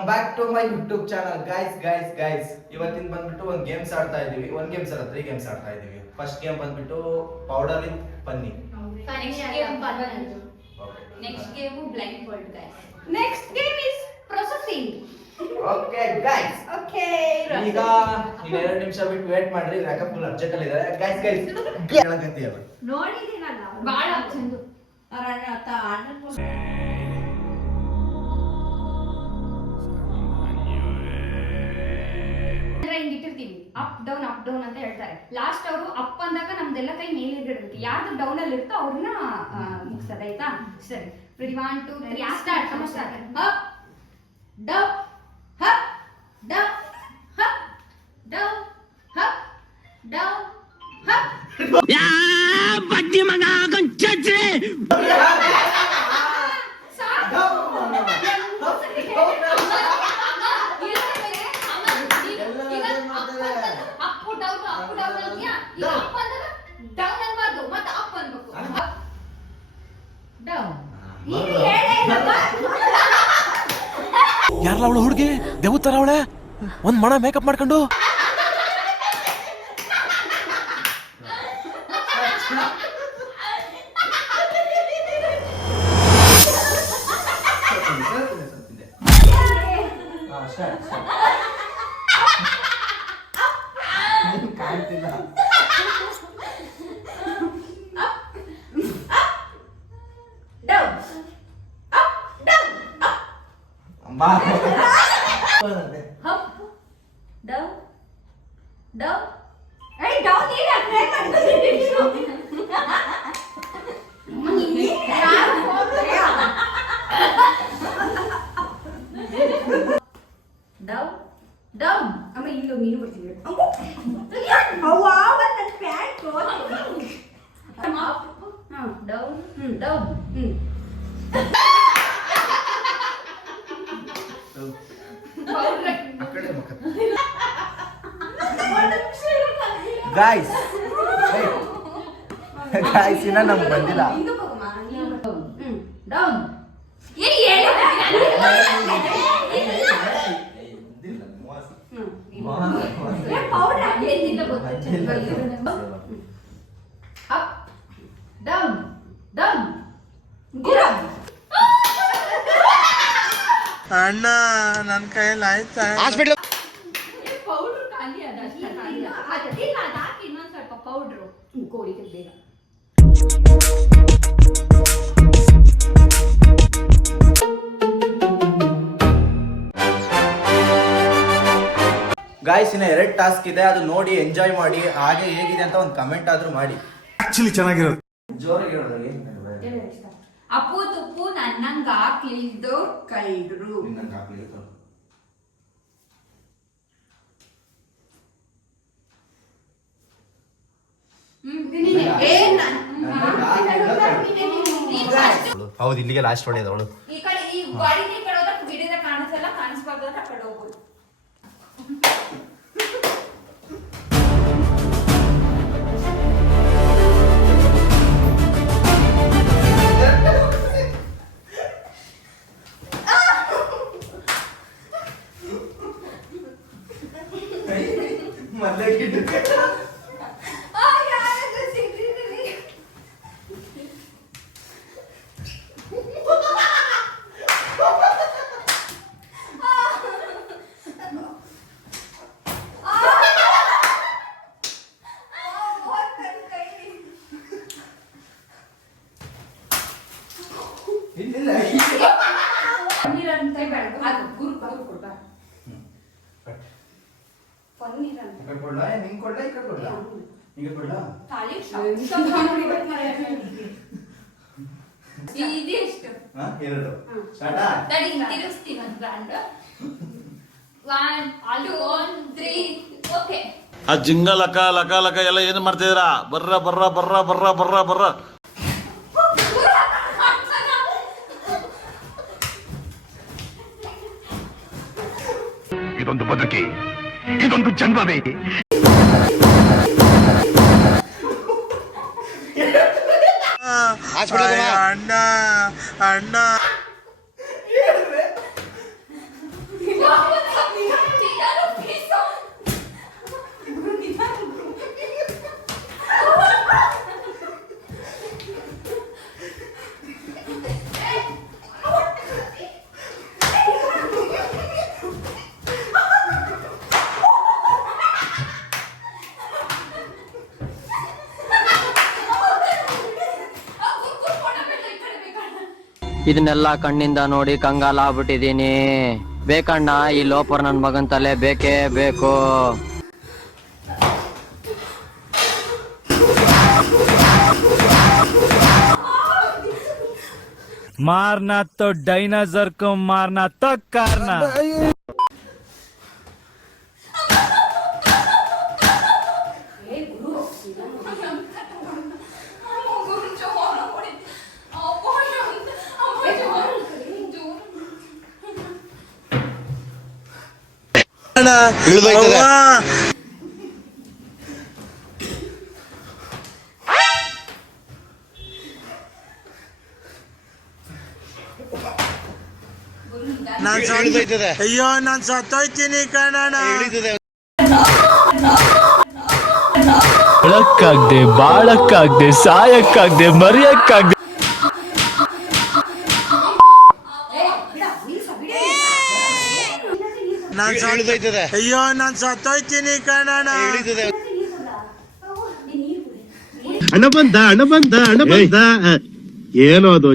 Welcome back to my YouTube channel guys ಇವತ್ತಿನ ಬಂದ್ಬಿಟ್ಟು ಒಂದು ಗೇಮ್ಸ್ ಆಡ್ತಾ ಇದೀವಿ. ಒಂದು ಗೇಮ್ಸ್ ಅಲ್ಲ 3 ಗೇಮ್ಸ್ ಆಡ್ತಾ ಇದೀವಿ. ಫಸ್ಟ್ ಗೇಮ್ ಬಂದ್ಬಿಟ್ಟು powder with funny. Next game banana. Next game blind fold guys. Next game is processing. Okay guys. Okay. ಈಗ 2 ನಿಮಿಷ ಬಿಟ್ಟು ವೇಟ್ ಮಾಡ್ರಿ. ಯಾಕಂದ್ರೆ ಫುಲ್ ಅರ್ಜೆಂಟ್ ಅಲ್ಲಿ ಇದೆ ಗೈಸ್. ಹೇಳಕಂತೀಯಲ್ಲ ನೋಡಿದೀನಲ್ಲ ಬಾಳ ಚಂದ ಅರಣ್ಯ ಅತ್ತ ಆನಂದ ಹಿಂಗಿಟ್ಟಿರ್ತೀವಿ. ಅಪ್ ಡೌನ್ ಅಂತ ಹೇಳ್ತಾರೆ. ಲಾಸ್ಟ್ ಅವರು ಅಪ್ ಅಂದಾಗ ನಮ್ದೆಲ್ಲ ಕೈ ಮೇಲೆ ಇಡಬೇಕು. ಯಾರ್ದು ಡೌನ್ ಅಲ್ಲಿ ಇರ್ತೋ ಅವ್ರನ್ನ ಮುಗಿಸೋದಾಯ್ತಾ? ಸರಿ, ready 1 2 3 start. Up down up down up down up down up ಯಾ ಬಡ್ಡಿ ಮಗ ಕೊಂಚೆ ಯಾರಲ್ಲ ಅವಳು ಹುಡುಗಿ ದೇವತರ ಅವಳೆ ಒಂದ್ ಮಣ ಮೇಕಪ್ ಮಾಡ್ಕೊಂಡು ಗಾಯ್ಸ್ ಇನ್ನ ನಮ್ಗೆ ಬಂದಿಲ್ಲ. ಅಣ್ಣ ನನ್ನ ಕೈಯಲ್ಲಿ ಆಯ್ತಾ? ಪೌಡರ್ ಖಾಲಿ ಅದ ಅಷ್ಟೇ. ಹಾಕಿ ಇನ್ನೊಂದ್ ಸ್ವಲ್ಪ ಪೌಡ್ರು ಕೋಳಿಗೆ ಬೇಗ. ಗಾಯ್ಸ್ ಇನ್ನ 2 ಟಾಸ್ಕ್ ಇದೆ. ಅದು ನೋಡಿ ಎಂಜಾಯ್ ಮಾಡಿ. ಹಾಗೆ ಹೇಗಿದೆ ಅಂತ ಒಂದು ಕಮೆಂಟ್ ಆದ್ರೂ ಮಾಡಿ. ಆಕ್ಚುಲಿ ಚೆನ್ನಾಗಿರೋದು. ಜೋರಾಗಿ ಹೇಳೋದು ಅಪ್ಪು ತುಪ್ಪು ನನ್ನಂಗ ಹಾಕ್ಲಿದ್ದು ಕೈದ್ರು. ಹೌದು, ಇಲ್ಲಿಗೆ ಲಾಸ್ಟ್ ಹೊಡೆಯೋದು ಅವಳು. ಈ ಕಡೆ ಈ ಗಾಡಿನ ಈ ಕಡೆ ಹೋದ್ರೆ ವಿಡಿಯೋದ ಕಾಣಿಸಲ್ಲ, ಕಾಣಿಸ್ಬಾರ್ದು ಅಂತ ಆ ಕಡೆ ಹೋಗ್ಬೋದು. ಆ ಜಿಂಗ ಲಕ ಲಕ ಲಕ ಎಲ್ಲ ಏನು ಮಾಡ್ತಿದ್ದೀರಾ? ಬರ್ರ ಬರ್ರ ಬರ್ರ ಬರ್ರ ಬರ್ರ ಬರ್ರ. ಇದೊಂದು ಬದುಕಿ, ಇದೊಂದು ಜನ್ಮವೇ. ಅಣ್ಣ ಅಣ್ಣ ಇದನ್ನೆಲ್ಲ ಕಣ್ಣಿಂದ ನೋಡಿ ಕಂಗಾಲಾಗ್ಬಿಟ್ಟಿದೀನಿ. ಬೇಕಣ್ಣ, ಈ ಲೋಪರ್ ನನ್ ಮಗನ್ ತಲೆ ಬೇಕೇ ಬೇಕು. मारना तो डायनासोर को मारना तो करना. ಅಯ್ಯೋ ನಾನ್ ಸತ್ತೋಯ್ತೀನಿ ಕಣಣ್ಣ. ಬೆಳಕಾಗ್ದೆ, ಬಾಳಕ್ಕಾಗ್ದೆ, ಸಾಯಕ್ಕಾಗ್ದೆ, ಮರಿಯಕ್ಕಾಗ್ದೆ. ಅಯ್ಯೋ ನಾನ್ ಸತ್ತೋಯ್ತೀನಿ ಕಣಣ್ಣ. ಹಣ ಬಂದ ಏನೋ ಅದು